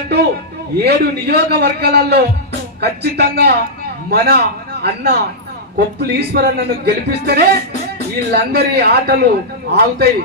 మళ్ళీ చెప్పినట్టు ఏడు నియోజకవర్గాలలో ఖచ్చితంగా మన అన్న కొప్పులు ఈశ్వరన్నను గెలిపిస్తేనే వీళ్ళందరి ఆటలు ఆగుతాయి.